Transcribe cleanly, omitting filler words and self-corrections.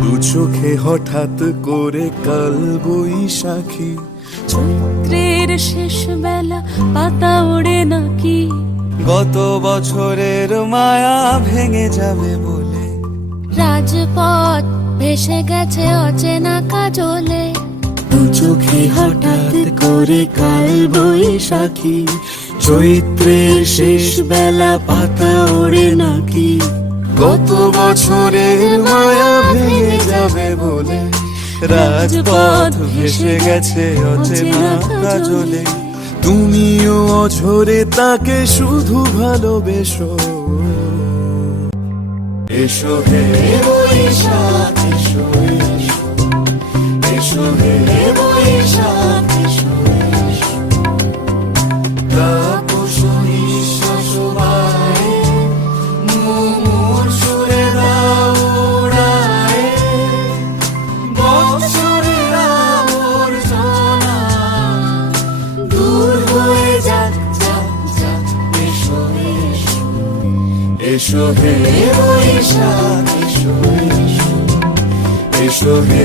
দু চোখে হঠাৎ করে কাল বৈশাখী, চৈত্রের শেষ বেলা পাতা ওড়ে নাকি, গত বছরের মায়া ভেঙে যাবে বলে, রাজপথ ভেসে গেছে অচেনা কাজলে। দু চোখে হঠাৎ করে কাল বৈশাখী, চৈত্রের শেষ বেলা পাতা ওড়ে নাকি, গত বছরের মায়া ভেঙে যাবে বলে, রাজপথ ভেসে গেছে অচেনা কাজলে। তুমিও অঝরে তাকে শুধু ভালোবেসো, এসো হে বৈশাখ এসো, এসো হে বৈশাখ এসো, তাপস নিঃশ্বাস বায়ে মুমুর সুরে দাও উড়ায়ে, বৎসরের আবর্জনা দূর হয়ে যাক যাক যাক, এসো এসো, এসো হে বৈশাখ এসো, এসো হে